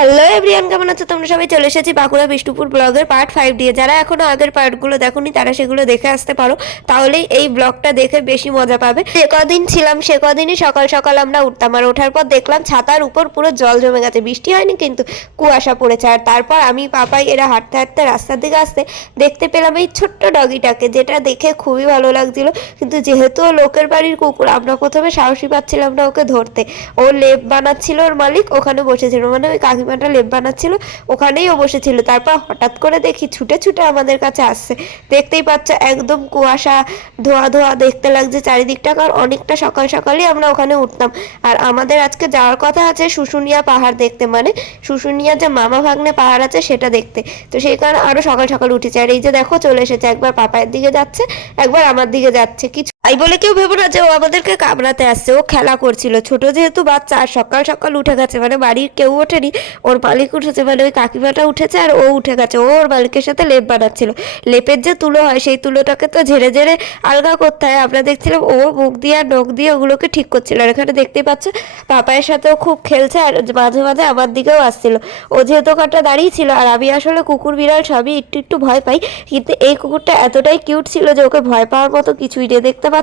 Hello everyone কেমন আছো? তোমরা সবাই চলে এসেছি বাঁকুড়া বিষ্ণুপুর ব্লগের পার্ট ফাইভ দিয়ে। যারা এখনও আগের পার্টগুলো দেখোনি, তারা সেগুলো দেখে আসতে পারো। তাহলেই এই ব্লগটা দেখে বেশি মজা পাবে। যে কদিন ছিলাম, সে কদিনই সকাল সকাল আমরা উঠতাম। আর ওঠার পর দেখলাম ছাতার উপর পুরো জল জমে গেছে। বৃষ্টি হয়নি কিন্তু কুয়াশা পড়েছে। আর তারপর আমি, পাপাই এরা হাঁটতে হাঁটতে রাস্তার দিকে আসতে দেখতে পেলাম এই ছোট্ট ডগিটাকে, যেটা দেখে খুবই ভালো লাগছিল। কিন্তু যেহেতু লোকের বাড়ির কুকুর, আমরা প্রথমে সাহসী পাচ্ছিলাম না ওকে ধরতে। ও লেপ বানাচ্ছিল ওর মালিক, ওখানে বসেছিল। মানে ওই কাকিমাটা লেপ বানাচ্ছিল, ওখানেই ও বসেছিল। তারপর হঠাৎ করে দেখি ছুটে ছুটে আমাদের কাছে আসছে। দেখতেই পাচ্ছ একদম কুয়াশা, ধোয়া ধোয়া দেখতে লাগছে চারিদিকটা, কারণ অনেকটা সকাল সকালই আমরা ওখানে উঠতাম। আর আমাদের আজকে যাওয়ার কথা আছে শুশুনিয়া পাহাড় দেখতে মানে শুশুনিয়া যে মামা ভাগ্নে পাহাড় আছে সেটা দেখতে। তো সেই কারণে আরও সকাল সকাল উঠেছে। আর এই যে দেখো চলে এসেছে, একবার পাপায়ের দিকে যাচ্ছে, একবার আমার দিকে যাচ্ছে। কিছু তাই বলে কেউ ভেবো না যে ও আমাদেরকে কামড়াতে আসছে। ও খেলা করছিল। ছোট যেহেতু বাচ্চা, আর সকাল সকাল উঠে গেছে মানে বাড়ির কেউ ওঠেনি। ওর মালিক উঠেছে মানে ওই কাকিমাটা উঠেছে, আর ও উঠে গেছে। ও ওর মালিকের সাথে লেপ বানাচ্ছিল। লেপের যে তুলো হয়, সেই তুলোটাকে তো ঝেড়ে ঝেড়ে আলগা করতে হয়। আমরা দেখছিলাম ও মুখ দিয়ে আর নখ দিয়ে ওগুলোকে ঠিক করছিল। আর এখানে দেখতেই পাচ্ছ, পাপায়ের সাথেও খুব খেলছে, আর মাঝে মাঝে আমার দিকেও আসছিল। ও যেহেতু ওখানটা দাঁড়িয়ে ছিল, আর আমি আসলে কুকুর বিড়াল সবই একটু একটু ভয় পাই, কিন্তু এই কুকুরটা এতটাই কিউট ছিল যে ওকে ভয় পাওয়ার মতো কিছুই নেই। দেখতে পাচ্ছ?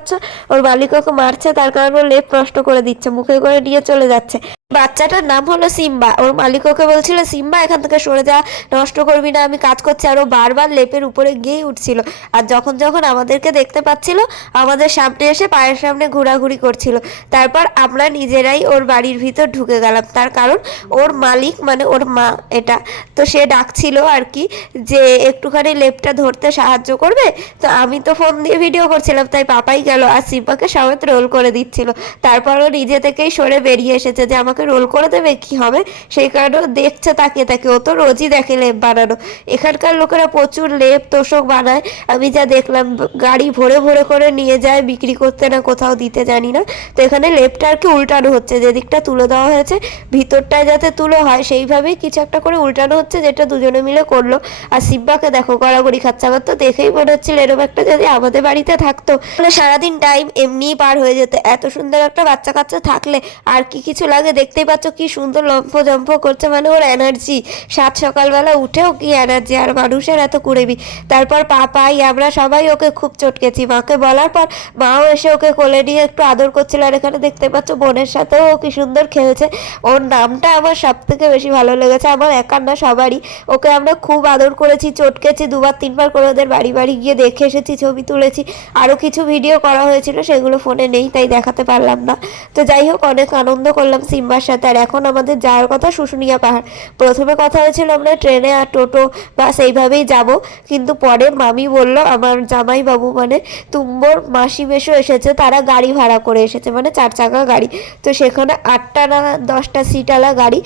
ওর মালিক ওকে মারছে, তার কারণে লেপ নষ্ট করে দিচ্ছে, মুখে করে নিয়ে চলে যাচ্ছে। বাচ্চাটার নাম হলো সিম্বা। ওর মালিক ওকে বলছিল, সিম্বা, এখান থেকে সরে যা, নষ্ট করবি না, আমি কাজ করছি। আর ও বারবার লেপের উপরে গিয়েই উঠছিল। আর যখন যখন আমাদেরকে দেখতে পাচ্ছিল, আমাদের সামনে এসে পায়ের সামনে ঘোরাঘুরি করছিল। তারপর আমরা নিজেরাই ওর বাড়ির ভিতর ঢুকে গেলাম। তার কারণ ওর মালিক মানে ওর মা এটা। তো সে ডাকছিল আর কি, যে একটুখানি লেপটা ধরতে সাহায্য করবে। তো আমি তো ফোন দিয়ে ভিডিও করছিলাম, তাই পাপাই গেল আর সিম্বাকে সমেত রোল করে দিচ্ছিল। তারপর ও নিজে থেকেই সরে বেরিয়ে এসেছে যে আমাকে রোল করে দেবে, কি হবে? সেই কারণে দেখছে, তাকিয়ে তাকে ও তো রোজই দেখে লেপ বানানো। এখানকার লোকেরা প্রচুর লেপ তোষক বানায়। আমি যা দেখলাম, গাড়ি ভরে ভরে করে নিয়ে যায়, বিক্রি করতে না কোথাও দিতে জানি না। তো এখানে লেপটা আর কি উল্টানো হচ্ছে। যে দিকটা তুলে দেওয়া হয়েছে, ভিতরটায় যাতে তুলো হয়, সেইভাবেই কিছু একটা করে উল্টানো হচ্ছে, যেটা দুজনে মিলে করল। আর সিব্বাকে দেখো, গড়াগড়ি খাচ্ছে। আমার তো দেখেই মনে হচ্ছিল এরকম একটা যদি আমাদের বাড়িতে থাকতো, তাহলে সারাদিন টাইম এমনিই পার হয়ে যেত। এত সুন্দর একটা বাচ্চা কাচ্চা থাকলে আর কি কিছু লাগে দেখতেই পাচ্ছ কি সুন্দর লম্ফ জম্ফ করছে মানে ওর এনার্জি সাত সকালবেলা উঠেও কি এনার্জি আর মানুষের এত কুড়েবি তারপর পাপাই, আমরা সবাই ওকে খুব চটকেছি। মাকে বলার পর মাও এসে ওকে কোলে নিয়ে একটু আদর করছিল, আর এখানে দেখতে পাচ্ছ বোনের সাথেও ও কি সুন্দর খেলছে। ওর নামটা আমার সব থেকে বেশি ভালো লেগেছে, আমার একার না, সবারই। ওকে আমরা খুব আদর করেছি, চটকেছি, দুবার, তিনবার করে ওদের বাড়ি বাড়ি গিয়ে দেখে এসেছি, ছবি তুলেছি। আরও কিছু ভিডিও করা হয়েছিল, সেগুলো ফোনে নেই, তাই দেখাতে পারলাম না। তো যাই হোক, অনেক আনন্দ করলাম সিম্বার সাথে আর এখন আমাদের যাওয়ার কথা শুশুনিয়া পাহাড়। প্রথমে কথা হয়েছিল, আমরা ট্রেনে আর টোটো বা সেইভাবেই যাব। কিন্তু পরে মামি বলল, আমার জামাই বাবু মানে তুম্বর মাসি মেশো এসেছে, তারা গাড়ি ভাড়া করে এসেছে মানে চার চাকা গাড়ি। তো সেখানে আটটা না দশটা সিটওয়ালা গাড়ি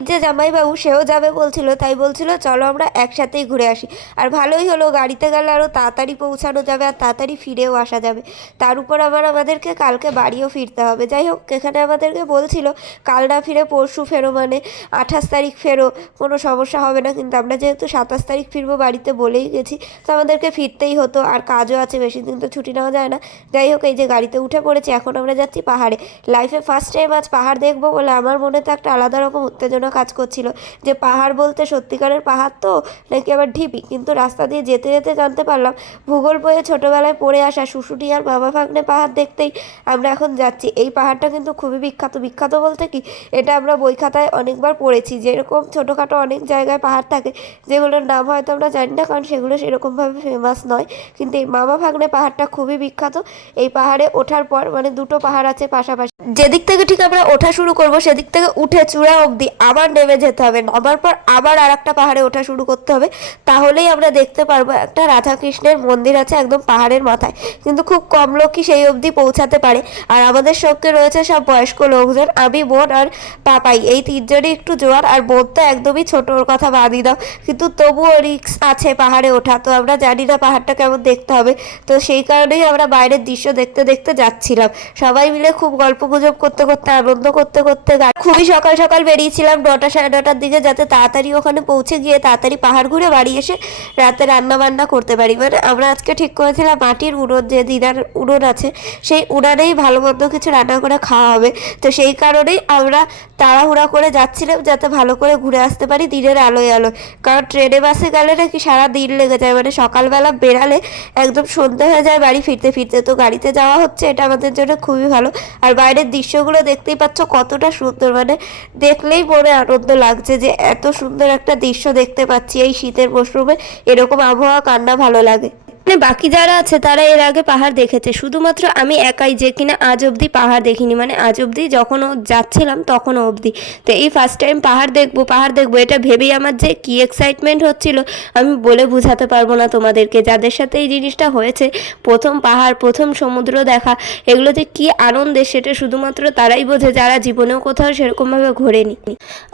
যে জামাইবাবু, সেও যাবে বলছিল, তাই বলছিল, চলো আমরা একসাথেই ঘুরে আসি। আর ভালোই হলো, গাড়িতে গেলে আরও তাড়াতাড়ি পৌঁছানো যাবে আর তাড়াতাড়ি ফিরেও আসা যাবে। তার উপর আবার আমাদেরকে কালকে বাড়িও ফিরতে হবে। যাই হোক, এখানে আমাদেরকে বলছিল, কাল না ফিরে পরশু ফেরো মানে আঠাশ তারিখ ফেরো, কোনো সমস্যা হবে না। কিন্তু আমরা যেহেতু সাতাশ তারিখ ফিরবো বাড়িতে বলেই গেছি, তো আমাদেরকে ফিরতেই হতো, আর কাজও আছে বেশি দিন তো ছুটি নেওয়া যায় না। যাই হোক, এই যে গাড়িতে উঠে পড়েছি, এখন আমরা যাচ্ছি পাহাড়ে। লাইফে ফার্স্ট টাইম আজ পাহাড় দেখব বলে আমার মনে তো একটা আলাদা রকম উত্তেজনা কাজ করছিল। যে পাহাড় বলতে সত্যিকারের পাহাড় তো, নাকি আবার ঢিপি কিন্তু রাস্তা দিয়ে যেতে যেতে জানতে পারলাম, ভূগোল বইয়ে ছোটোবেলায় পড়ে আসা শুশুটিয়ার মামা ভাগ্নে পাহাড় দেখতেই আমরা এখন যাচ্ছি। এই পাহাড়টা কিন্তু খুবই বিখ্যাত। বিখ্যাত বলতে কি? এটা আমরা বই খাতায় অনেকবার পড়েছি। যেরকম ছোটোখাটো অনেক জায়গায় পাহাড় থাকে, যেগুলোর নাম হয়তো আমরা জানি না, কারণ সেগুলো সেরকমভাবে ফেমাস নয়। কিন্তু এই মামা ভাগ্নে পাহাড়টা খুবই বিখ্যাত। এই পাহাড়ে ওঠার পর মানে দুটো পাহাড় আছে পাশাপাশি। যেদিক থেকে ঠিক আমরা ওঠা শুরু করব, সেদিক থেকে উঠে চূড়া অবধি আবার নেমে যেতে হবে। নামার পর আবার আর একটা পাহাড়ে ওঠা শুরু করতে হবে। তাহলেই আমরা দেখতে পারব একটা রাধাকৃষ্ণের মন্দির আছে একদম পাহাড়ের মাথায়। কিন্তু খুব কম লোকই সেই অবধি পৌঁছাতে পারে। আর আমাদের সঙ্গে রয়েছে সব বয়স্ক লোকজন, আমি, বোন আর পাপাই। এই তিনজনই একটু জোয়ার আর বোন তো একদমই ছোটোর কথা বাদই দাও। কিন্তু তবুও রিক্স আছে পাহাড়ে ওঠা, তো আমরা জানি না পাহাড়টা কেমন দেখতে হবে। তো সেই কারণেই আমরা বাইরের দৃশ্য দেখতে দেখতে যাচ্ছিলাম। সবাই মিলে খুব গল্প গুজব করতে করতে, আনন্দ করতে করতে খুবই সকাল সকাল বেরিয়েছিলাম নটা সাড়ে নটার দিকে যাতে তাড়াতাড়ি ওখানে পৌঁছে গিয়ে তাড়াতাড়ি পাহাড় ঘুরে বাড়ি এসে রাতে রান্না বান্না করতে পারি। মানে আমরা আজকে ঠিক করেছিলাম মাটির উনুন যে দিদার উনুন আছে, সেই উনানেই ভালো মন্দ কিছু রান্না করে খাওয়া হবে। তো সেই কারণেই আমরা তাড়াহুড়া করে যাচ্ছিলাম যাতে ভালো করে ঘুরে আসতে পারি দিনের আলোয় আলোয়। কারণ ট্রেনে বাসে গেলে নাকি সারা দিন লেগে যায়। মানে সকালবেলা বেরালে একদম সন্ধে হয়ে যায় বাড়ি ফিরতে ফিরতে। তো গাড়িতে যাওয়া হচ্ছে, এটা আমাদের জন্য খুবই ভালো। আর বাইরের দৃশ্যগুলো দেখতেই পাচ্ছ কতটা সুন্দর। মানে দেখলেই মনে আনন্দ লাগছে যে এত সুন্দর একটা দৃশ্য দেখতে পাচ্ছি এই শীতের মরশুমে। এরকম আবহাওয়া কান্না ভালো লাগে? বাকি যারা আছে, তারা এর আগে পাহাড় দেখেছে। শুধুমাত্র আমি একাই যে কিনা আজ অবধি পাহাড় দেখিনি। মানে আজ অবধি যখন যাচ্ছিলাম তখনও অবধি। তো এই ফার্স্ট টাইম পাহাড় দেখব পাহাড় দেখব, এটা ভেবেই আমার যে কি এক্সাইটমেন্ট হচ্ছিল, আমি বলে বোঝাতে পারব না তোমাদেরকে। যাদের সাথে এই জিনিসটা হয়েছে, প্রথম পাহাড়, প্রথম সমুদ্র দেখা, এগুলো যে কী আনন্দের সেটা শুধুমাত্র তারাই বোঝে, যারা জীবনেও কোথাও সেরকমভাবে ঘোরেনি।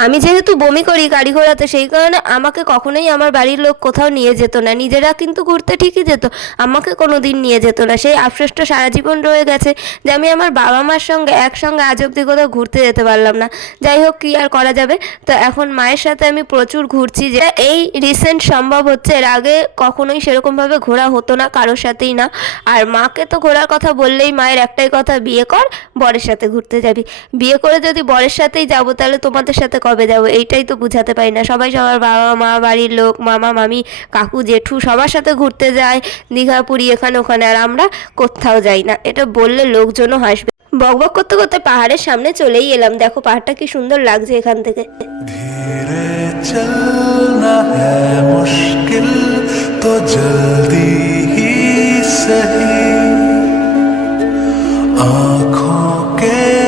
আমি যেহেতু বমি করি গাড়ি ঘোড়াতে, সেই কারণে আমাকে কখনোই আমার বাড়ির লোক কোথাও নিয়ে যেত না। নিজেরা কিন্তু ঘুরতে ঠিকই যেত। আমাকে কোনো দিন নিয়ে যেত না। সেই আফসোসটা সারা জীবন রয়ে গেছে যে আমি আমার বাবা মার সঙ্গে একসঙ্গে আজ অব্দি কোথাও ঘুরতে যেতে পারলাম না। যাই হোক, কি আর করা যাবে? তো এখন মায়ের সাথে আমি প্রচুর ঘুরছি যে এই রিসেন্ট সম্ভব হচ্ছে এর আগে কখনোই সেরকমভাবে ঘোরা হতো না, কারোর সাথেই না। আর মাকে তো ঘোরার কথা বললেই মায়ের একটাই কথা, বিয়ে কর, বরের সাথে ঘুরতে যাবি। বিয়ে করে যদি বরের সাথেই যাব, তাহলে তোমাদের সাথে কবে যাব? এইটাই তো বুঝাতে পারি না। সবাই সবার বাবা, মা, বাড়ির লোক, মামা, মামি, কাকু, জেঠু সবার সাথে ঘুরতে যায়। দীঘা পুরী এখানে ওখানে আর আমরা কোথাও যাই না এটা বললে লোকজনও হাসবে বকবক করতে করতে পাহাড়ের সামনে চলেই এলাম দেখো পাহাড়টা কি সুন্দর লাগছে এখান থেকে धीरे चलना है मुश्किल तो जल्दी ही सही आंखों के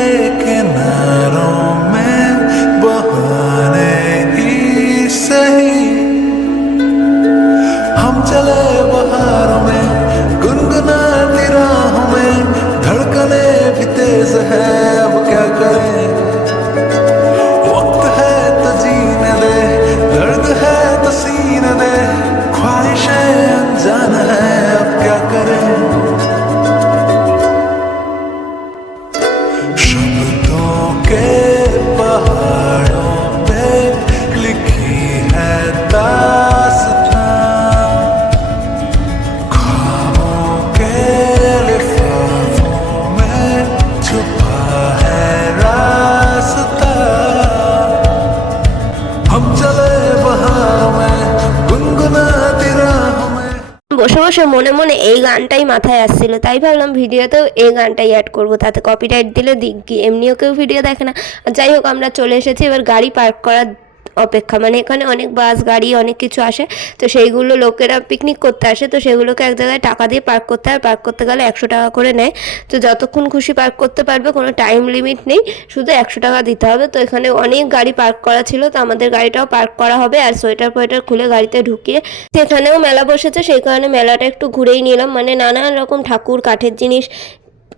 বসে মনে মনে এই গানটাই মাথায় আসছিল। তাই ভাবলাম ভিডিওতেও এই গানটাই অ্যাড করব। তাতে কপিরাইট দিলে দিক এমনিও কেউ ভিডিও দেখে না। যাই হোক, আমরা চলে এসেছি। এবার গাড়ি পার্ক করার অপেক্ষা। মানে এখানে অনেক বাস, গাড়ি, অনেক কিছু আসে। তো সেইগুলো লোকেরা পিকনিক করতে আসে। তো সেগুলোকে এক জায়গায় টাকা দিয়ে পার্ক করতে হয়। পার্ক করতে গেলে একশো টাকা করে নেয়। তো যতক্ষণ খুশি পার্ক করতে পারবে, কোনো টাইম লিমিট নেই। শুধু একশো টাকা দিতে হবে। তো এখানে অনেক গাড়ি পার্ক করা ছিল। তো আমাদের গাড়িটাও পার্ক করা হবে। আর সোয়েটার ফোয়েটার খুলে গাড়িতে ঢুকিয়ে সেখানেও মেলা বসেছে। সেই কারণে মেলাটা একটু ঘুরেই নিলাম। মানে নানান রকম ঠাকুর, কাঠের জিনিস।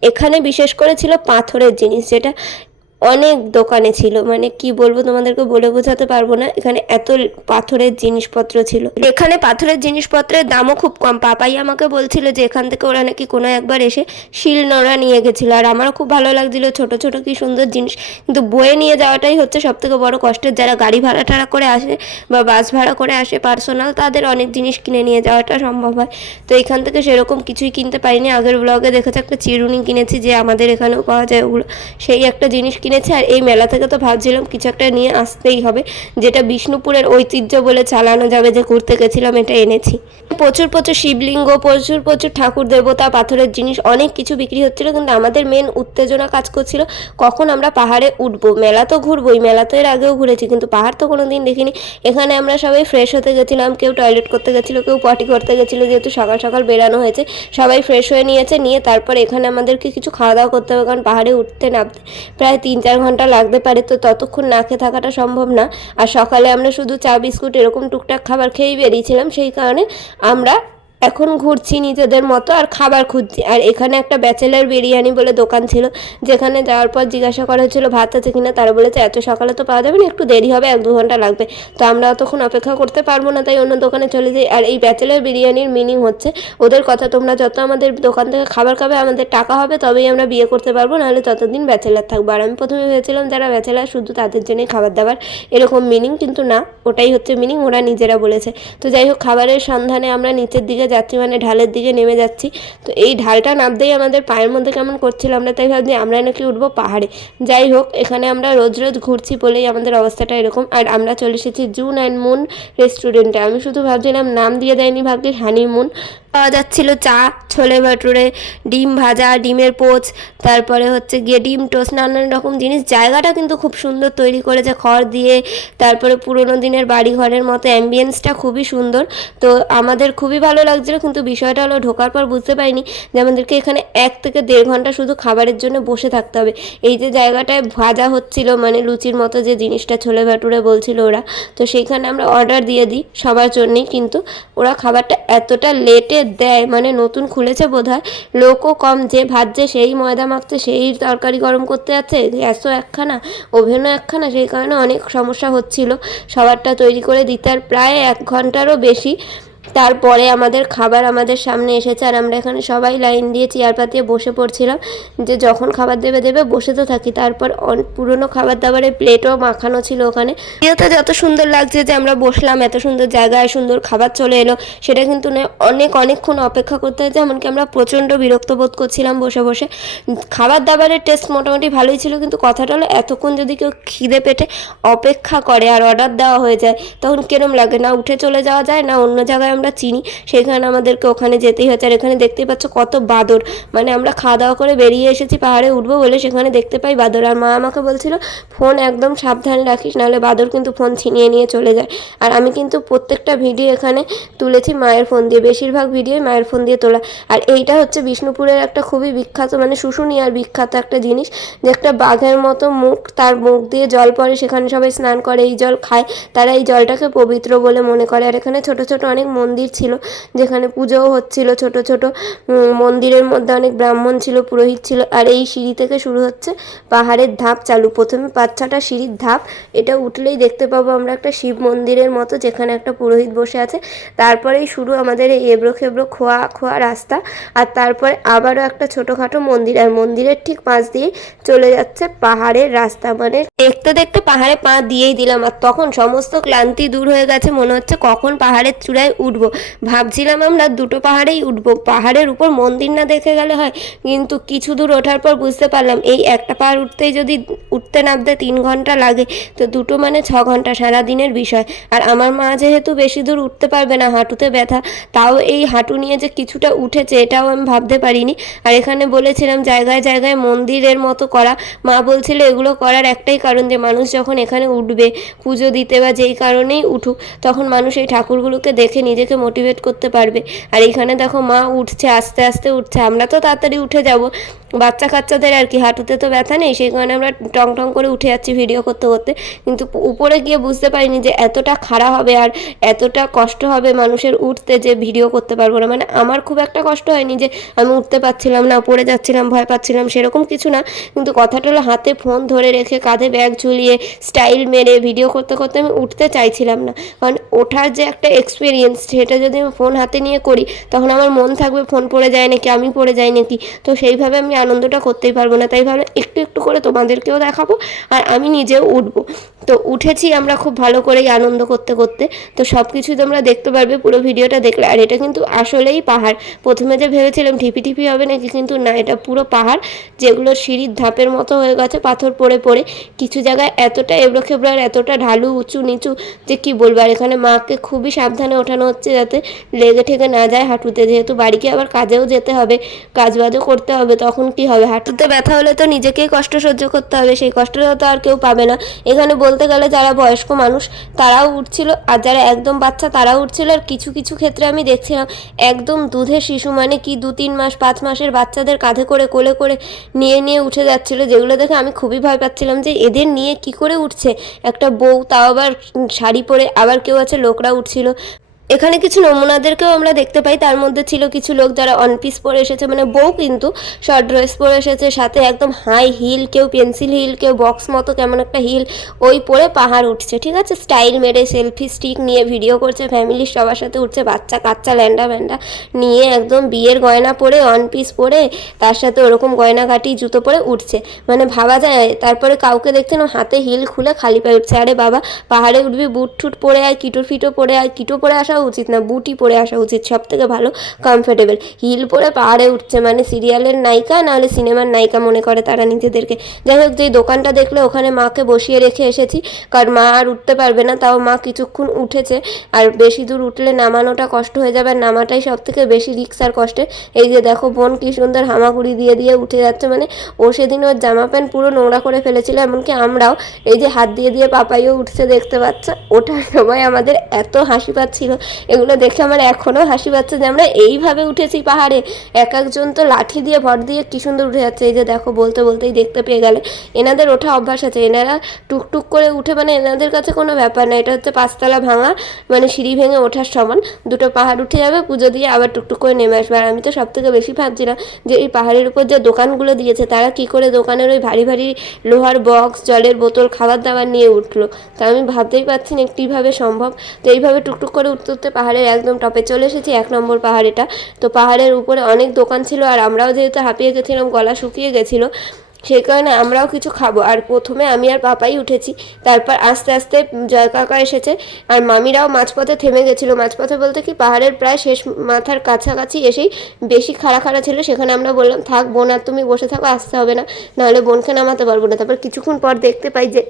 এখানে বিশেষ করে ছিল পাথরের জিনিস। যেটা অনেক দোকানে ছিল। মানে কি বলব তোমাদেরকে বলে বোঝাতে পারব না। এখানে এত পাথরের জিনিসপত্র ছিল। এখানে পাথরের জিনিসপত্রের দামও খুব কম। পাপাই আমাকে বলছিল যে এখান থেকে ওরা নাকি কোনো একবার এসে শিল নোড়া নিয়ে গেছিল। আর আমারও খুব ভালো লাগছিল ছোট ছোট কি সুন্দর জিনিস। কিন্তু বয়ে নিয়ে যাওয়াটাই হচ্ছে সব থেকে বড় কষ্টের। যারা গাড়ি ভাড়া টাড়া করে আসে বা বাস ভাড়া করে আসে পার্সোনাল তাদের অনেক জিনিস কিনে নিয়ে যাওয়াটা সম্ভব হয়। তো এখান থেকে সেরকম কিছুই কিনতে পারিনি। আগের ব্লগে দেখেছে একটা চিরুনি কিনেছি যে আমাদের এখানেও পাওয়া যায় ওগুলো। সেই একটা জিনিস কিনেছি, আর এই মেলা থেকে তো ভাবছিলাম কিছু একটা নিয়ে আসতেই হবে, যেটা বিষ্ণুপুরের ঐতিহ্য বলে চালানো যাবে, যে ঘুরতে গেছিলাম এটা এনেছি। প্রচুর প্রচুর শিবলিঙ্গ, প্রচুর প্রচুর ঠাকুর দেবতা, পাথরের জিনিস, অনেক কিছু বিক্রি হচ্ছিল, কিন্তু আমাদের মেন উত্তেজনা কাজ করছিল, কখন আমরা পাহাড়ে উঠবো। মেলা তো ঘুরবোই, মেলা তো এর আগেও ঘুরেছি, কিন্তু পাহাড় তো কোনো দিন দেখিনি। এখানে আমরা সবাই ফ্রেশ হতে গেছিলাম, কেউ টয়লেট করতে গেছিল, কেউ পটি করতে গেছিল, যেহেতু সকাল সকাল বেরানো হয়েছে, সবাই ফ্রেশ হয়ে নিয়েছে, নিয়ে তারপর এখানে আমাদেরকে কিছু খাওয়া দাওয়া করতে হবে, কারণ পাহাড়ে উঠতে নামতে প্রায় তিন চার ঘণ্টা লাগতে পারে, তো ততক্ষণ না খেয়ে থাকাটা সম্ভব না। আর সকালে আমরা শুধু চা, বিস্কুট এরকম টুকটাক খাবার খেয়েই বেরিয়েছিলাম, সেই কারণে আমরা এখন ঘুরছি নিজেদের মতো আর খাবার খুঁজছি। আর এখানে একটা ব্যাচেলার বিরিয়ানি বলে দোকান ছিল, যেখানে যাওয়ার পর জিজ্ঞাসা করা হচ্ছিল ভাত আছে কিনা? তারা বলেছে, এত সকালে তো পাওয়া যাবে না, একটু দেরি হবে, এক দু ঘণ্টা লাগবে। তো আমরা অতক্ষণ অপেক্ষা করতে পারব না, তাই অন্য দোকানে চলে যাই। আর এই ব্যাচেলার বিরিয়ানির মিনিং হচ্ছে, ওদের কথা তোমরা যত আমাদের দোকান থেকে খাবার খাবে, আমাদের টাকা হবে, তবেই আমরা বিয়ে করতে পারব, নাহলে ততদিন ব্যাচেলার থাকব। আর আমি প্রথমে ভেবেছিলাম যারা ব্যাচেলার, শুধু তাদের জন্যই খাবার দাবার এরকম মিনিং, কিন্তু না, ওটাই হচ্ছে মিনিং, ওরা নিজেরা বলেছে। তো যাই হোক, খাবারের সন্ধানে আমরা নিচের দিকে যাচ্ছি মানে ঢালের দিকে নেমে যাচ্ছি। তো এই ঢালটা নামতেই আমাদের পায়ের মধ্যে কেমন করছিল, আমরা তাই ভাবছি আমরা নাকি উঠবো পাহাড়ে। যাই হোক, এখানে আমরা রোজ রোজ ঘুরছি বলেই আমাদের অবস্থাটা এরকম। আর আমরা চলে এসেছি জুন অ্যান্ড মুন রেস্টুরেন্টে। আমি শুধু ভাবছিলাম, নাম দিয়ে দেয়নি ভাবছি হানিমুন। পাওয়া যাচ্ছিল চা, ছোলে ভাটুরে, ডিম ভাজা, ডিমের পোচ, তারপরে হচ্ছে গিয়ে ডিম টোস্ট, নানান রকম জিনিস। জায়গাটা কিন্তু খুব সুন্দর তৈরি করেছে খড় দিয়ে, তারপরে পুরোনো দিনের বাড়ি ঘরের মতো অ্যাম্বিয়েন্সটা খুবই সুন্দর। তো আমাদের খুবই ভালো লাগছিল, কিন্তু বিষয়টা হলো ঢোকার পর বুঝতে পারিনি যে আমাদেরকে এখানে এক থেকে দেড় ঘণ্টা শুধু খাবারের জন্য বসে থাকতে হবে। এই যে জায়গাটায় ভাজা হচ্ছিল মানে লুচির মতো যে জিনিসটা ছোলে ভাটুরে বলছিল ওরা, তো সেইখানে আমরা অর্ডার দিয়ে দিই সবার জন্যই, কিন্তু ওরা খাবারটা এতটা লেটে দেয় মানে নতুন খুলেছে বোধ হয় লোকও কম, যে ভাজছে সেই ময়দা মাখছে, সেই তরকারি গরম করতে যাচ্ছে, গ্যাসও একখানা, ওভেনও একখানা, সেই কারণে অনেক সমস্যা হচ্ছিল। সবারটা তৈরি করে দিতে আর প্রায় এক ঘন্টারও বেশি। তারপরে আমাদের খাবার আমাদের সামনে এসেছে আর আমরা এখানে সবাই লাইন দিয়ে চেয়ার পাতিয়ে বসে পড়ছিলাম যে যখন খাবার দেবে দেবে বসে তো থাকি। তারপর পুরনো খাবার দাবারের প্লেটও মাখানো ছিল ওখানে। ভিডিওতে যত সুন্দর লাগছে যে আমরা বসলাম, এত সুন্দর জায়গায় সুন্দর খাবার চলে এলো, সেটা কিন্তু নয়, অনেক অনেকক্ষণ অপেক্ষা করতে হয়েছে, এমনকি আমরা প্রচণ্ড বিরক্ত বোধ করছিলাম বসে বসে। খাবার দাবারের টেস্ট মোটামুটি ভালোই ছিল, কিন্তু কথাটা হলো এতক্ষণ যদি কেউ খিদে পেটে অপেক্ষা করে আর অর্ডার দেওয়া হয়ে যায়, তখন কিরম লাগে? না উঠে চলে যাওয়া যায়, না অন্য জায়গায় আমরা চিনি, সেখানে আমাদেরকে ওখানে যেতেই হচ্ছে আর এখানে দেখতেই পাচ্ছ কত বাদর। মানে আমরা খাওয়া দাওয়া করে বেরিয়ে এসেছি, পাহাড়ে উঠবো বলে সেখানে দেখতে পাই বাদর। আর মা আমাকে বলছিল, ফোন একদম সাবধানে রাখিস, নাহলে বাদর কিন্তু ফোন ছিনিয়ে নিয়ে চলে যায়। আর আমি কিন্তু প্রত্যেকটা ভিডিও এখানে তুলেছি মায়ের ফোন দিয়ে, বেশিরভাগ ভিডিও মায়ের ফোন দিয়ে তোলা। আর এইটা হচ্ছে বিষ্ণুপুরের একটা খুবই বিখ্যাত মানে শুশুনিয়ার বিখ্যাত একটা জিনিস, যে একটা বাঘের মতো মুখ, তার মুখ দিয়ে জল পড়ে, সেখানে সবাই স্নান করে, এই জল খায়, তারা এই জলটাকে পবিত্র বলে মনে করে। আর এখানে ছোট ছোট অনেক মন্দির ছিল, যেখানে পুজোও হচ্ছিল ছোট ছোট। মন্দিরের মধ্যে অনেক ব্রাহ্মণ ছিল, পুরোহিত ছিল। আর এই সিঁড়ি থেকে শুরু হচ্ছে পাহাড়ের ধাপ চালু। প্রথমে পাঁচ ছটা সিঁড়ির ধাপ। এটা উঠলেই দেখতে পাবো আমরা একটা শিব মন্দিরের মতো, যেখানে একটা পুরোহিত বসে আছে। তারপরেই শুরু আমাদের এই এবড়ো খেবড়ো খোয়া খোয়া রাস্তা। আর তারপরে আবারও একটা ছোটোখাটো মন্দির। আর মন্দিরের ঠিক পাশ দিয়ে চলে যাচ্ছে পাহাড়ের রাস্তা। মানে দেখতে দেখতে পাহাড়ে পা দিয়েই দিলাম। আর তখন সমস্ত ক্লান্তি দূর হয়ে গেছে, মনে হচ্ছে কখন পাহাড়ের চূড়ায় উঠবো। ভাবছিলাম আমরা দুটো পাহাড়েই উঠবো। পাহাড়ের উপর মন্দির না দেখে গেলে হয়, কিন্তু কিছু দূর ওঠার পর বুঝতে পারলাম এই একটা পাহাড় উঠতেই যদি উঠতে নামতে তিন ঘণ্টা লাগে, তো দুটো মানে ছ ঘণ্টা সারা দিনের বিষয়। আর আমার মা যেহেতু বেশি দূর উঠতে পারবে না হাঁটুতে ব্যথা, তাও এই হাঁটু নিয়ে যে কিছুটা উঠেছে এটাও আমি ভাবতে পারিনি। আর এখানে বলেছিলাম জায়গায় জায়গায় মন্দিরের মতো করা। মা বলছিল এগুলো করার একটাই কারণ যে মানুষ যখন এখানে উঠবে, পুজো দিতে বা যেই কারণেই উঠুক, তখন মানুষ এই ঠাকুরগুলোকে দেখে নিজেকে মোটিভেট করতে পারবে। আর এখানে দেখো মা উঠছে, আস্তে আস্তে উঠছে। আমরা তো তাড়াতাড়ি উঠে যাব। বাচ্চা কাচ্চাদের আর কি, হাঁটুতে তো ব্যথা নেই, সেই কারণে আমরা টং টং করে উঠে যাচ্ছি ভিডিও করতে করতে। কিন্তু উপরে গিয়ে বুঝতে পারিনি যে এতটা খাড়া হবে আর এতটা কষ্ট হবে মানুষের উঠতে যে ভিডিও করতে পারব না। মানে আমার খুব একটা কষ্ট হয়নি যে আমি উঠতে পারছিলাম না পড়ে যাচ্ছিলাম, ভয় পাচ্ছিলাম, সেরকম কিছু না। কিন্তু কথাটা হলো হাতে ফোন ধরে রেখে, কাঁধে ব্যাগ ঝুলিয়ে স্টাইল মেরে ভিডিও করতে করতে আমি উঠতে চাইছিলাম না। কারণ ওঠার যে একটা এক্সপিরিয়েন্স সেটা যদি আমি ফোন হাতে নিয়ে করি, তখন আমার মন থাকবে ফোন পড়ে যায় নাকি, আমি পড়ে যাই নাকি? তো সেইভাবে আমি আনন্দটা করতেই পারব না। তাই ভাবলাম একটু একটু করে তোমাদেরকেও দেখাবো আর আমি নিজেও উঠবো। তো উঠেছি আমরা খুব ভালো করেই আনন্দ করতে করতে। তো সব কিছু তোমরা দেখতে পারবে, পুরো ভিডিওটা দেখলে। আর এটা কিন্তু আসলেই পাহাড়। প্রথমে যে ভেবেছিলাম ঠিপি ঠিপি হবে নাকি, কিন্তু না, এটা পুরো পাহাড়। যেগুলো সিঁড়ির ধাপের মতো হয়ে গেছে, পাথর পড়ে পড়ে। কিছু জায়গায় এতটা এবড়ো খেবড়ো আর এতটা ঢালু, উঁচু নিচু, যে কি বলব? আর এখানে মাকে খুবই সাবধানে ওঠানো হচ্ছে। যাতে লেগে ঠেকে না যায় হাঁটুতে। যেহেতু বাড়িকে আবার কাজেও যেতে হবে কাজ বাজও করতে হবে, তখন কি হবে? হাঁটুতে ব্যথা হলে তো নিজেকেই কষ্ট সহ্য করতে হবে, সেই কষ্টটা তো আর কেউ পাবে না। এখানে বলতে গেলে যারা বয়স্ক মানুষ, তারাও উঠছিল, আর যারা একদম বাচ্চা, তারাও উঠছিল, আর কিছু কিছু ক্ষেত্রে আমি দেখছিলাম, একদম দুধের শিশু মানে কি দু, তিন মাস, পাঁচ মাসের বাচ্চাদের কাঁধে করে, কোলে করে নিয়ে নিয়ে উঠে যাচ্ছিল। যেগুলো দেখে আমি খুবই ভয় পাচ্ছিলাম যে এদের নিয়ে কি করে উঠছে? একটা বউ, তাও আবার শাড়ি পরে আবার কেউ আছে, লোকরা উঠছিল। এখানে কিছু নমুনাদেরকেও আমরা দেখতে পাই। তার মধ্যে ছিল কিছু লোক যারা অন পিস পরে এসেছে মানে বউ কিন্তু শর্ট ড্রেস পরে এসেছে, সাথে একদম হাই হিল কেউ পেন্সিল হিল কেউ বক্স মতো কেমন একটা হিল ওই পরে পাহাড় উঠছে, ঠিক আছে? স্টাইল মেরে সেলফি স্টিক নিয়ে ভিডিও করছে ফ্যামিলির সবার সাথে উঠছে, বাচ্চা কাচ্চা, ল্যান্ডা ব্যান্ডা নিয়ে একদম বিয়ের গয়না পরে অন পিস পরে, তার সাথে ওরকম গয়না কাটি জুতো পরে উঠছে। মানে ভাবা যায়, তারপরে কাউকে দেখতে না, হাতে হিল খুলে খালি পায়ে উঠছে। আরে বাবা, পাহাড়ে উঠবি, বুট ঠুট পরে আর কিটো ফিটো পরে আর কিটো পরে আসা উচিত না, বুটি পরে আসা উচিত সব থেকে ভালো কমফোর্টেবল হিল পরে পাহাড়ে উঠছে মানে সিরিয়ালের নায়িকা, নাহলে সিনেমার নায়িকা মনে করে তারা নিজেদেরকে। যাই হোক, যেই দোকানটা দেখলে ওখানে মাকে বসিয়ে রেখে এসেছি, কারণ মা আর উঠতে পারবে না, তাও মা কিছুক্ষণ উঠেছে, আর বেশি দূর উঠলে নামানোটা কষ্ট হয়ে যাবে, আর নামাটাই সব থেকে বেশি রিক্স আর কষ্টের এই যে দেখো, বোন কি সুন্দর হামাগুড়ি দিয়ে দিয়ে উঠে যাচ্ছে মানে ও সেদিন ওর জামা প্যান্ট পুরো নোংরা করে ফেলেছিল, এমনকি আমরাও, এই যে হাত দিয়ে দিয়ে পাপাইও উঠছে দেখতে পাচ্ছ, ওঠার সময় আমাদের এত হাসি পাচ্ছিল এগুলো দেখে আমার এখনও হাসি পাচ্ছে যে আমরা এইভাবে উঠেছি পাহাড়ে। এক একজন তো লাঠি দিয়ে, ভর দিয়ে কি সুন্দর উঠে যাচ্ছে। এই যে দেখো, বলতে বলতেই দেখতে পেয়ে গেলে। এনাদের ওঠা অভ্যাস আছে। এনারা টুকটুক করে উঠে মানে এনাদের কাছে কোনো ব্যাপার না। এটা হচ্ছে পাঁচতলা ভাঙা মানে সিঁড়ি ভেঙে ওঠার সমান। দুটো পাহাড় উঠে যাবে, পুজো দিয়ে আবার টুকটুক করে নেমে আসবে। আর আমি তো সব থেকে বেশি ভাবছিলাম যে এই পাহাড়ের উপর যে দোকানগুলো দিয়েছে, তারা কি করে দোকানের ওই ভারী ভারী লোহার বক্স জলের বোতল, খাবার দাবার নিয়ে উঠল? তা আমি ভাবতেই পারছি না কীভাবে সম্ভব। তো এইভাবে টুকটুক করে উঠতে উঠতে পাহাড়ের একদম টপে চলে এসেছি, এক নম্বর পাহাড়েটা। তো পাহাড়ের উপরে অনেক দোকান ছিল আর আমরাও যেহেতু হাঁপিয়ে গেছিলাম, গলা শুকিয়ে গেছিল, সেই কারণে আমরাও কিছু খাব। আর প্রথমে আমি আর পাপাই উঠেছি, তারপর আস্তে আস্তে জয় কাকা এসেছে আর মামিরাও মাঝপথে থেমে গেছিল। মাঝপথে বলতে কি, পাহাড়ের প্রায় শেষ মাথার কাছাকাছি এসেই বেশি খাড়া খাড়া ছিল, সেখানে আমরা বললাম, থাক বোন, আর তুমি বসে থাকো, আসতে হবে না, নাহলে বোনকে নামাতে পারব না। তারপর কিছুক্ষণ পর দেখতে পাই যে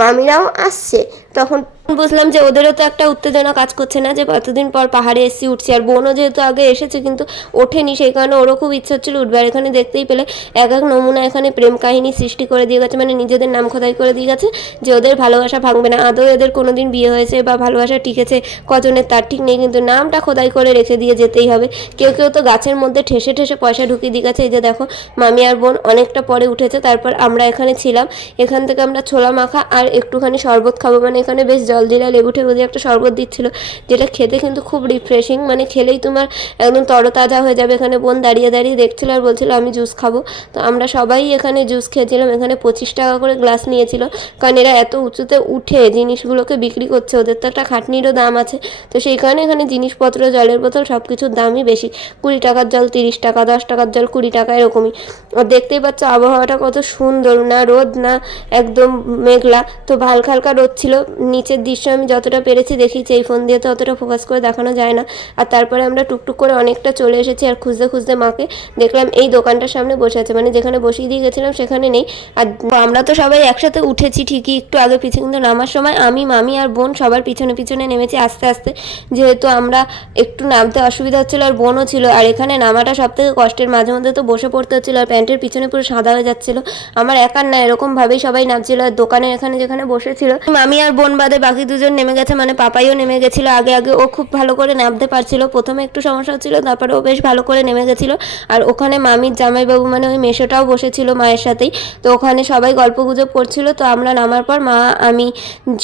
মামিরাও আসছে। তখন বুঝলাম যে ওদেরও তো একটা উত্তেজনা কাজ করছে না যে কতদিন পর পাহাড়ে এসছি উঠছি, আর বোনও যেহেতু আগে এসেছে কিন্তু ওঠেনি, সেই কারণে ওরও খুব ইচ্ছা হচ্ছিল উঠবে আর এখানে দেখতেই পেলে এক এক নমুনা এখানে প্রেম কাহিনী সৃষ্টি করে দিয়ে গেছে মানে নিজেদের নাম খোদাই করে দিয়ে গেছে যে ওদের ভালোবাসা ভাঙবে না। আদৌ এদের কোনোদিন বিয়ে হয়েছে বা ভালোবাসা টিকেছে কজনের তার ঠিক নেই, কিন্তু নামটা খোদাই করে রেখে দিয়ে যেতেই হবে। কেউ কেউ তো গাছের মধ্যে ঠেসে ঠেসে পয়সা ঢুকিয়ে দিয়ে গেছে। এই যে দেখো, মামি আর বোন অনেকটা পরে উঠেছে, তারপর আমরা এখানে ছিলাম। এখান থেকে আমরা ছোলা মাখা আর একটুখানি শরবত খাব মানে এখানে বেশ জল দিলা লেবু টেবু দিয়ে একটা শরবত দিচ্ছিল, যেটা খেতে কিন্তু খুব রিফ্রেশিং মানে খেলেই তোমার একদম তরতাজা হয়ে যাবে। এখানে বোন দাঁড়িয়ে দাঁড়িয়ে দেখছিল আর বলছিল, আমি জুস খাব। তো আমরা সবাই এখানে জুস খেয়েছিলাম, এখানে পঁচিশ টাকা করে গ্লাস নিয়েছিল। কারণ এরা এত উঁচুতে উঠে জিনিসগুলোকে বিক্রি করছে, ওদের তো একটা খাটনিরও দাম আছে। তো সেই কারণে এখানে জিনিসপত্র, জলের বোতল সব কিছুর দামই বেশি। কুড়ি টাকার জল, তিরিশ টাকা, দশ টাকার জল, কুড়ি টাকা, এরকমই। আর দেখতেই পাচ্ছ আবহাওয়াটা কত সুন্দর, না রোদ, না একদম মেঘলা। তো হালকা হালকা রোদ ছিল, নিচের দৃশ্য আমি যতটা পেরেছি দেখিয়েছি, এই ফোন দিয়ে তো অতটা ফোকাস করে দেখানো যায় না। আর তারপরে আমরা টুকটুক করে অনেকটা চলে এসেছি আর খুঁজতে খুঁজতে মাকে দেখলাম এই দোকানটার সামনে বসে আছে। মানে যেখানে বসিয়ে দিয়ে গেছিলাম সেখানে নেই। আর আমরা তো সবাই একসাথে উঠেছি ঠিকই একটু আগে পিছিয়ে কিন্তু নামার সময় আমি, মামি আর বোন সবার পিছনে পিছনে নেমেছি আস্তে আস্তে। যেহেতু আমরা একটু নামতে অসুবিধা হচ্ছিল আর বোনও ছিল। আর এখানে নামাটা সব থেকে কষ্টের, মাঝে মধ্যে তো বসে পড়তে হচ্ছিল আর প্যান্টের পিছনে পুরো সাদা হয়ে যাচ্ছিল। আমার একার না, এরকমভাবেই সবাই নামছিল। আর দোকানে এখানে যেখানে বসেছিল, মামি আর বোন বাদে বাকি দুজন নেমে গেছে মানে পাপাইও নেমে গেছিল। আগে আগে ও খুব ভালো করে নামতে পারছিল। প্রথমে একটু সমস্যা হচ্ছিল তারপরে ও বেশ ভালো করে নেমে গেছিল। আর ওখানে মামির জামাইবাবু মানে ওই মেশোটাও বসেছিল মায়ের সাথেই। তো ওখানে সবাই গল্প গুজব করছিল। তো আমরা নামার পর মা, আমি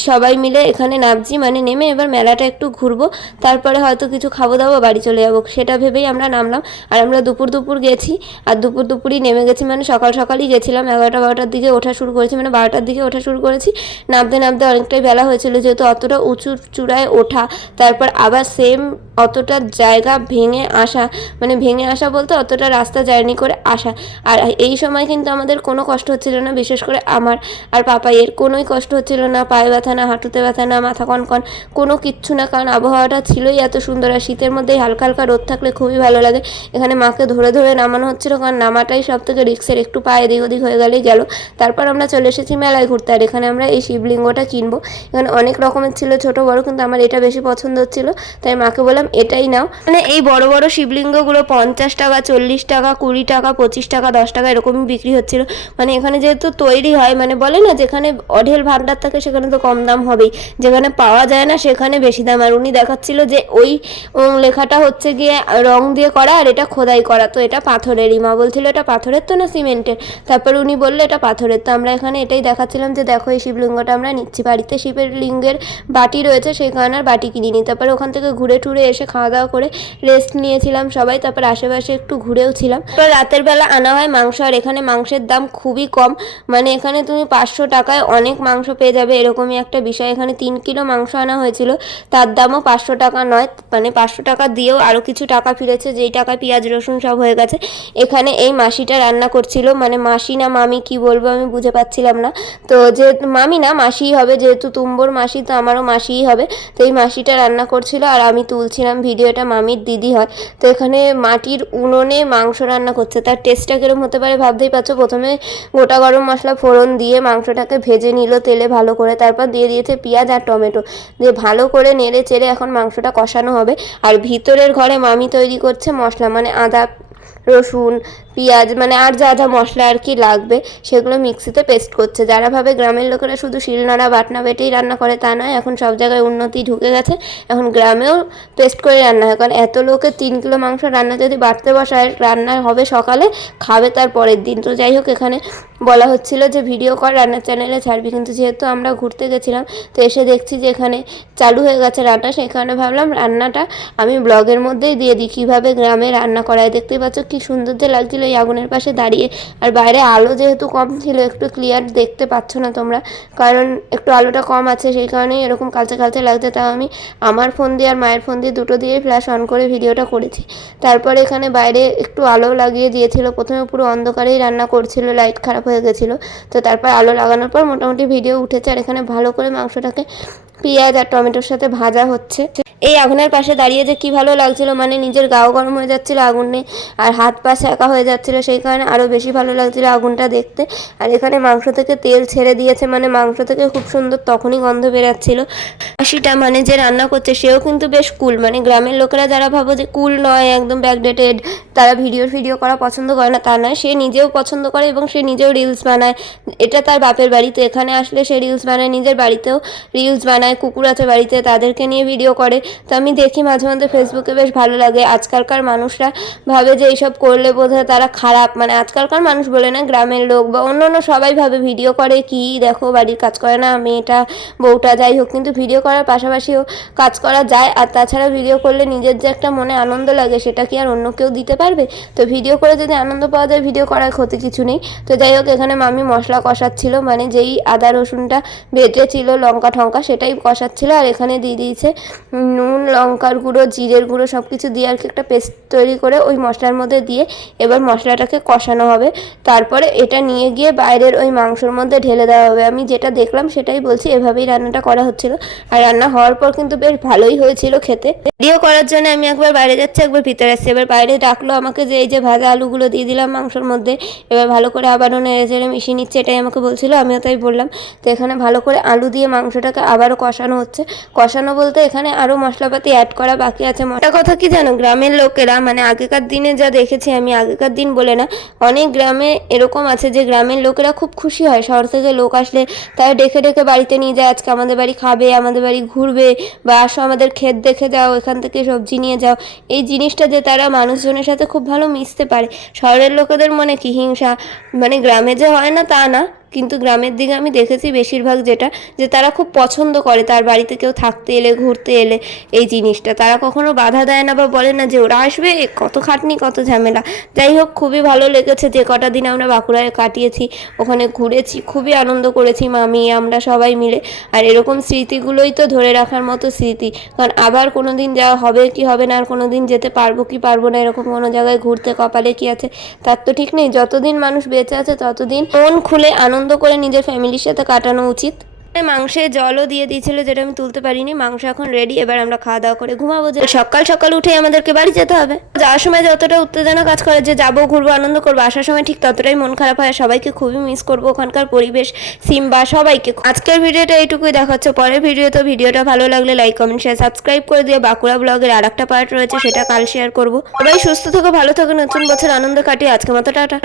সবাই মিলে এখানে নামছি মানে নেমে এবার মেলাটা একটু ঘুরবো। তারপরে হয়তো কিছু খাব দাবো, বাড়ি চলে যাব। সেটা ভেবেই আমরা নামলাম। আর আমরা দুপুর দুপুর গেছি। আর দুপুর, দুপুরই নেমে গেছি মানে সকাল, সকালই গেছিলাম। এগারোটা, বারোটার দিকে ওঠা শুরু করেছি মানে বারোটার দিকে ওঠা শুরু করেছি। নামতে নামতে অনেকটাই বেলা হয়েছিল। যেহেতু অতটা উঁচু চূড়ায় ওঠা, তারপর আবার সেম অতটা জায়গা ভেঙে আসা মানে ভেঙে আসা বলতে অতটা রাস্তা জার্নি করে আসা। আর এই সময় কিন্তু আমাদের কোনো কষ্ট হচ্ছিল না, বিশেষ করে আমার আর পাপাইয়ের কোনোই কষ্ট হচ্ছিল না, পায়ে ব্যথা না, হাঁটুতে ব্যথা না, মাথা কনকন, কোনো কিচ্ছু না। কারণ আবহাওয়াটা ছিলই এত সুন্দর আর শীতের মধ্যে হালকা হালকা রোদ থাকলে খুবই ভালো লাগে। এখানে মাকে ধরে ধরে নামানো হচ্ছিল, কারণ নামাটাই সব থেকে রিক্সের একটু পায়ে এদিক ওদিক হয়ে গেলেই গেল। তারপর আমরা চলে এসেছি মেলায় ঘুরতে, আর এখানে আমরা এই শিবলিঙ্গটা কিনবো এখানে অনেক রকমের ছিল, ছোট, বড়, কিন্তু আমার এটা বেশি পছন্দ হচ্ছিল। তাই মাকে বললাম, এটাই নাও। মানে এই বড় বড় শিবলিঙ্গগুলো পঞ্চাশ টাকা, চল্লিশ টাকা, কুড়ি টাকা, পঁচিশ টাকা, দশ টাকা এরকমই বিক্রি হচ্ছিল। মানে এখানে যেহেতু তৈরি হয় মানে বলে না, যেখানে অঢেল ভাণ্ডার থাকে সেখানে তো কম দাম হবেই। যেখানে পাওয়া যায় না, সেখানে বেশি দাম। আর উনি দেখাচ্ছিল যে ওই লেখাটা হচ্ছে গিয়ে রং দিয়ে করা, আর এটা খোদাই করা। তো এটা পাথরেরই। মা বলছিল, এটা পাথরের তো না সিমেন্টের? তারপর উনি বলল, এটা পাথরের। তো আমরা এখানে এটাই দেখাচ্ছিলাম যে, দেখো এই শিবলিঙ্গটা আমরা নিচ্ছি। বাড়িতে শিবের লিঙ্গের বাটি রয়েছে, সেই কারণে আর বাটি কিনিনি। তারপরে ওখান থেকে ঘুরে টুরে এসে খাওয়া দাওয়া করে রেস্ট নিয়েছিলাম সবাই, তারপর আশেপাশে একটু ঘুরেও ছিলাম। তারপর রাতের বেলা আনা হয় মাংস, আর এখানে মাংসের দাম খুবই কম। মানে এখানে তুমি পাঁচশো টাকায় অনেক মাংস পেয়ে যাবে, এরকমই একটা বিষয়। এখানে তিন কিলো মাংস আনা হয়েছিল, তার দামও পাঁচশো টাকা নয়। মানে পাঁচশো টাকা দিয়েও আরও কিছু টাকা ফিরেছে, যেই টাকায় পেঁয়াজ, রসুন সব হয়ে গেছে। এখানে এই মাসিটা রান্না করছিল মানে মাসি না মামি, কি বলব আমি বুঝে পাচ্ছিলাম না। তো যে মামি না, মাসিই হবে, যেহেতু তুম্বর মাসি তো আমারও মাসিই হবে। তো এই মাসিটা রান্না করছিল আর আমি তুলছিলাম ভিডিওটা মামির দিদি হয়। তো এখানে মাটির উনুনে মাংস রান্না করছে। তার টেস্টটা কীরকম হতে পারে ভাবতেই পারছ? প্রথমে গোটা গরম মশলা ফোড়ন দিয়ে মাংসটাকে ভেজে নিল তেলে ভালো করে। তারপর দিয়ে দিয়েছে পেঁয়াজ আর টমেটো। দিয়ে ভালো করে নেড়ে চেড়ে এখন মাংসটা কষানো হবে। আর ভিতরের ঘরে মামি তৈরি করছে মশলা মানে আদা, রসুন পেঁয়াজ মানে আর যা যা মশলা আর কি লাগবে, সেগুলো মিক্সিতে পেস্ট করছে। যারা ভাবে গ্রামের লোকেরা শুধু শিলনোড়া, বাটনা বেটেই রান্না করে তা নয়, এখন সব জায়গায় উন্নতি ঢুকে গেছে। এখন গ্রামেও পেস্ট করে রান্না হয়। কারণ এত লোকের তিন কিলো মাংস রান্না যদি বাড়তে বসায়, রান্না হবে সকালে, খাবে তার পরের দিন। তো যাই হোক, এখানে বলা হচ্ছিল যে, ভিডিও কর, রান্নার চ্যানেলে ছাড়বি। কিন্তু যেহেতু আমরা ঘুরতে গেছিলাম, তো এসে দেখছি যে, এখানে চালু হয়ে গেছে রান্না। কারণে ভাবলাম, রান্নাটা আমি ব্লগের মধ্যেই দিয়ে দিই। কীভাবে গ্রামে রান্না করায় দেখতেই পাচ্ছ কি সুন্দর যে লাগছিল এই আগুনের পাশে দাঁড়িয়ে। আর বাইরে আলো যেহেতু কম ছিল, একটু ক্লিয়ার দেখতে পাচ্ছ না তোমরা। কারণ একটু আলোটা কম আছে, সেই কারণেই এরকম কালচে কালচে লাগছে। তাও আমি আমার ফোন দিয়ে আর মায়ের ফোন দিয়ে দুটো দিয়ে ফ্ল্যাশ অন করে ভিডিওটা করেছি। তারপরে এখানে বাইরে একটু আলো লাগিয়ে দিয়েছিল। প্রথমে পুরো অন্ধকারেই রান্না করছিল লাইট খারাপ হয়ে গেছিল। তো তারপর আলো লাগানোর পর মোটামুটি ভিডিও উঠেছে। আর এখানে ভালো করে মাংসটাকে পেঁয়াজ আর টমেটোর সাথে ভাজা হচ্ছে। এই আগুনের পাশে দাঁড়িয়ে যে কি ভালো লাগছিল মানে নিজের গাও গরম হয়ে যাচ্ছিল আগুনে। আর হাত পা সেঁকা হয়ে যাচ্ছিল, সেই কারণে আরও বেশি ভালো লাগছিল আগুনটা দেখতে। আর এখানে মাংস থেকে তেল ছেড়ে দিয়েছে মানে মাংস থেকে খুব সুন্দর তখনই গন্ধ বেরাচ্ছিল। হাসিটা মানে যে রান্না করছে, সেও কিন্তু বেশ কুল। মানে গ্রামের লোকেরা যারা ভাবো যে কুল নয়, একদম ব্যাকডেটেড তারা ভিডিও ভিডিও করা পছন্দ করে না, তা নয়। সে নিজেও পছন্দ করে এবং সে নিজেও রিলস বানায়। এটা তার বাপের বাড়ি, তো এখানে আসলে সে রিলস বানায়, নিজের বাড়িতেও রিলস বানায়, কুকুর আছে বাড়িতে, তাদেরকে নিয়ে ভিডিও করে। তো আমি দেখি মাঝে মধ্যে ফেসবুকে বেশ ভালো লাগে। আজকালকার মানুষরা ভাবে যে এইসব করলে বোধহয় তারা খারাপ মানে আজকালকার মানুষ বলে না, গ্রামের লোক বা অন্য অন্য সবাই ভাবে ভিডিও করে কি, দেখো বাড়ির কাজ করে না, মেয়েটা, বউটা যাই হোক, কিন্তু ভিডিও করার পাশাপাশিও কাজ করা যায়। আর তাছাড়া ভিডিও করলে নিজের যে একটা মনে আনন্দ লাগে, সেটা কি আর অন্য কেউ দিতে পারবে? তো ভিডিও করে যদি আনন্দ পাওয়া যায় ভিডিও করার ক্ষতি কিছু নেই। তো যাই হোক, এখানে মামি মশলা কষাচ্ছিল মানে যেই আদা, রসুনটা বেটে ছিল, লঙ্কা ঠঙ্কা, সেটাই কষাচ্ছিল। আর এখানে দিয়ে দিয়েছে নুন, লঙ্কার গুঁড়ো, জিরের গুঁড়ো সব কিছু দিয়ে আর কি একটা পেস্ট তৈরি করে ওই মশলার মধ্যে দিয়ে এবার মশলাটাকে কষানো হবে। তারপরে এটা নিয়ে গিয়ে বাইরের ওই মাংসর মধ্যে ঢেলে দেওয়া হবে। আমি যেটা দেখলাম সেটাই বলছি, এভাবেই রান্নাটা করা হচ্ছিল। আর রান্না হওয়ার পর কিন্তু বেশ ভালোই হয়েছিল খেতে। ভিডিও করার জন্য আমি একবার বাইরে যাচ্ছি, একবার ভিতরে আসছি। এবার বাইরে ডাকলো আমাকে যে, এই যে ভাজা আলুগুলো দিয়ে দিলাম মাংসর মধ্যে, এবার ভালো করে আবারও নেড়ে চেড়ে মিশিয়ে নিচ্ছে। এটাই আমাকে বলছিল, আমিও তাই বললাম। তো এখানে ভালো করে আলু দিয়ে মাংসটাকে আবারও কষানো হচ্ছে। কষানো বলতে এখানে আরও মশলাপাতি অ্যাড করা বাকি আছে। একটা কথা কি জানো? গ্রামের লোকেরা মানে আগেকার দিনে যা দেখেছি আমি, আগেকার দিন বলে না। অনেক গ্রামে এরকম আছে যে গ্রামের লোকেরা খুব খুশি হয়। শহর থেকে লোক আসলে তারা ডেকে ডেকে বাড়িতে নিয়ে যায়। আজকে আমাদের বাড়ি খাবে, আমাদের বাড়ি ঘুরবে বা আসো আমাদের ক্ষেত দেখে যাও, এখান থেকে সবজি নিয়ে যাও। এই জিনিসটা যে তারা মানুষজনের সাথে খুব ভালো মিশতে পারে। শহরের লোকেদের মনে কি হিংসা? মানে গ্রামে যে হয় না তা না। কিন্তু গ্রামের দিকে আমি দেখেছি বেশিরভাগ যেটা, যে তারা খুব পছন্দ করে তার বাড়িতে কেউ থাকতে এলে, ঘুরতে এলে এই জিনিসটা। তারা কখনো বাধা দেয় না বা বলে না যে ওরা আসবে কত খাটনি, কত ঝামেলা। যাই হোক, খুবই ভালো লেগেছে যে কটা দিন আমরা বাঁকুড়ায় কাটিয়েছি, ওখানে ঘুরেছি, খুবই আনন্দ করেছি মামি, আমরা সবাই মিলে। আর এরকম স্মৃতিগুলোই তো ধরে রাখার মতো স্মৃতি। কারণ আবার কোনো দিন যাওয়া হবে কি হবে না, আর কোনো দিন যেতে পারব কি পারব না, এরকম কোনো জায়গায় ঘুরতে কপালে কি আছে, তার তো ঠিক নেই। যতদিন মানুষ বেঁচে আছে, ততদিন মন খুলে আনন্দ করে নিজের ফ্যামিলির সাথে কাটানো উচিত। মাংসে জলও দিয়ে দিয়েছিল, যেটা আমি তুলতে পারিনি। মাংস এখন রেডি এবার আমরা খাওয়া দাওয়া করে ঘুমাবো। যে সকাল সকাল উঠে আমাদেরকে বাড়ি যেতে হবে। যাওয়ার সময় যতটা উত্তেজনা কাজ করে যে যাব, ঘুরবো, আনন্দ করব, আসার সময় ঠিক ততটাই মন খারাপ হয়। সবাইকে খুবই মিস করব ওখানকার পরিবেশ, সিম্বা, সবাইকে। আজকের ভিডিওটা এইটুকুই দেখাচ্ছে, পরের ভিডিওতে ভিডিওটা ভালো লাগলে লাইক কমেন্ট শেয়ার সাবস্ক্রাইব করে দিয়ে বাঁকুড়া ব্লগের আর একটা পার্ট রয়েছে, সেটা কাল শেয়ার করব। সবাই সুস্থ থেকো, ভালো থেকো, নতুন বছর আনন্দ কাটিয়ে আজকে মতো টাটা।